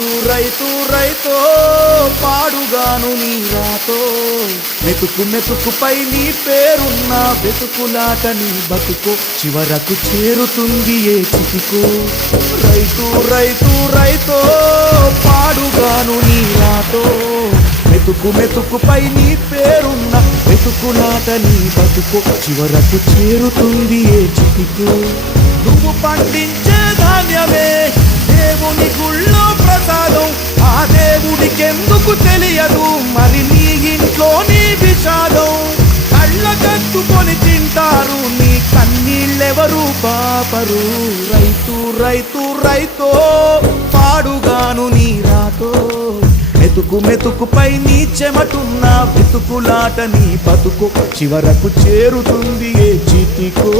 రైతు రైతు రైతో పాడుగాను నీ రాతో మెతుకు మెతుకుపై నీ పేరున్న వెతుకులాట నీ బతుకో చివరకు చేరుతుంది ఏ చితికో రైతు రైతు రైతో పాడుగాను నీ రాతో మెతుకు మెతుకుపై నీ పేరున్న వెతుకులాట నీ బతుకో చివరకు చేరుతుంది ఏ చితికో నువ్వు పండించే ధాన్యమే దేవుని గుళ్ళో ప్రసాదం ఆ దేవుడికెందుకు తెలియదు మరి నీ ఇంట్లో నీ విషాదం కళ్ళ కట్టుకొని తింటారు నీ కన్నీళ్ళెవరు పాపరు రైతు రైతు రైతో పాడుగాను నీ రాతో మెతుకు మెతుకుపై నీ చెమటున్న వెతుకులాట నీ బతుకు చివరకు చేరుతుంది ఏ చితికో